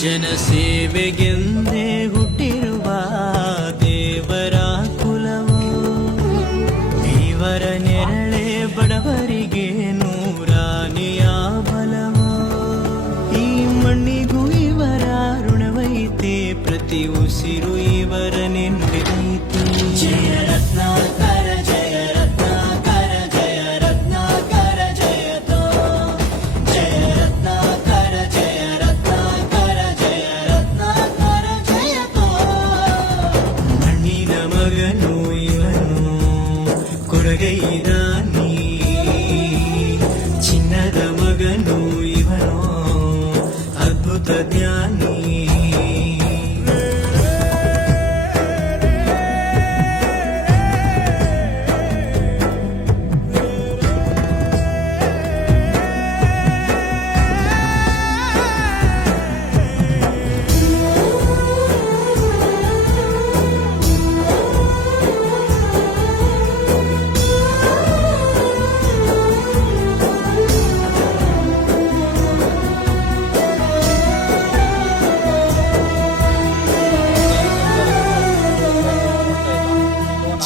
ಜನಸೇವೆಗೆಂದೇ ಹುಟ್ಟಿರುವ ದೇವರ ಕುಲವೋ, ಇವರ ನೆರಳೆ ಬಡವರಿಗೆ ನೂರಾನೆಯ ಬಲವೋ. ಈ ಮಣ್ಣಿಗೂ ಇವರ ಋಣವೈತೆ, ಪ್ರತಿ ಉಸಿರು ಇವರ ನೆನಪಿದೈತೆ. ಜಯ ರತ್ನಾಕರ ಜಯ ರತ್ನಾಕರ ಜಯ ರತ್ನಾಕರ ಜಯತೋ. ಜಯ ರತ್ನಾಕರ ಜಯ ರತ್ನಾಕರ ಜಯ ರತ್ನಾಕರ ಜಯತೋ. ಮಣ್ಣಿನ ಮಗನು ಇವನು ಕೊರಗೈದಾನಿ, ಚಿನ್ನದ ಮಗನು ಇವನು ಅದ್ಭುತ ಜ್ಞಾನಿ.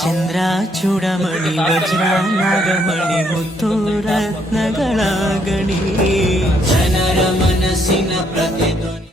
ಚಂದ್ರ ಚೂಡಮಣಿ ವಜ್ರ ನಾಗಮಣಿ ಮುತ್ತು ರತ್ನಗಳ ಗಣಿ, ಜನರ ಮನಸ್ಸಿನ ಪ್ರತಿಧ್ವನಿ.